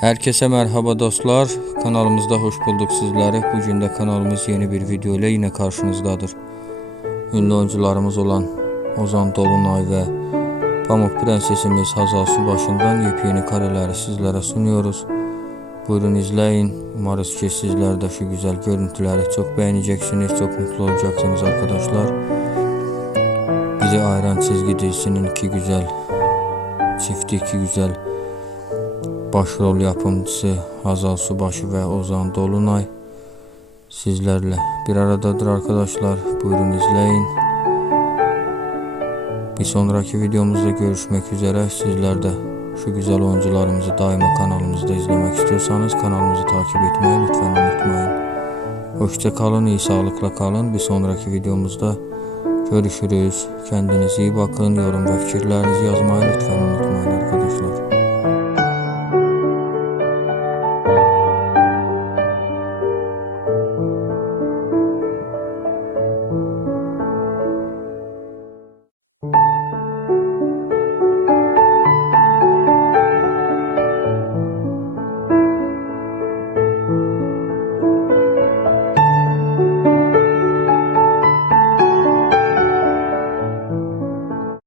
Herkese merhaba dostlar. Kanalımızda hoş bulduk sizleri. Bugün de kanalımız yeni bir video ile yine karşınızdadır. Ünlü oyuncularımız olan Ozan Dolunay ve Pamuk Prensesimiz Hazal Subaşı'ndan yepyeni kareleri sizlere sunuyoruz. Buyurun izleyin. Umarız ki sizler de şu güzel görüntüleri çok beğeneceksiniz. Çok mutlu olacaksınız arkadaşlar. Biri Ayran Çizgi dizisinin iki güzel çifti iki güzel başrol yapımcısı Hazal Subaşı ve Ozan Dolunay sizlerle bir aradadır arkadaşlar. Buyurun izleyin. Bir sonraki videomuzda görüşmek üzere. Sizler de şu güzel oyuncularımızı daima kanalımızda izlemek istiyorsanız kanalımızı takip etmeyi lütfen unutmayın. Hoşça kalın, iyi sağlıkla kalın. Bir sonraki videomuzda görüşürüz. Kendinize iyi bakın. Yorum ve fikirlerinizi yazmayı lütfen unutmayın arkadaşlar.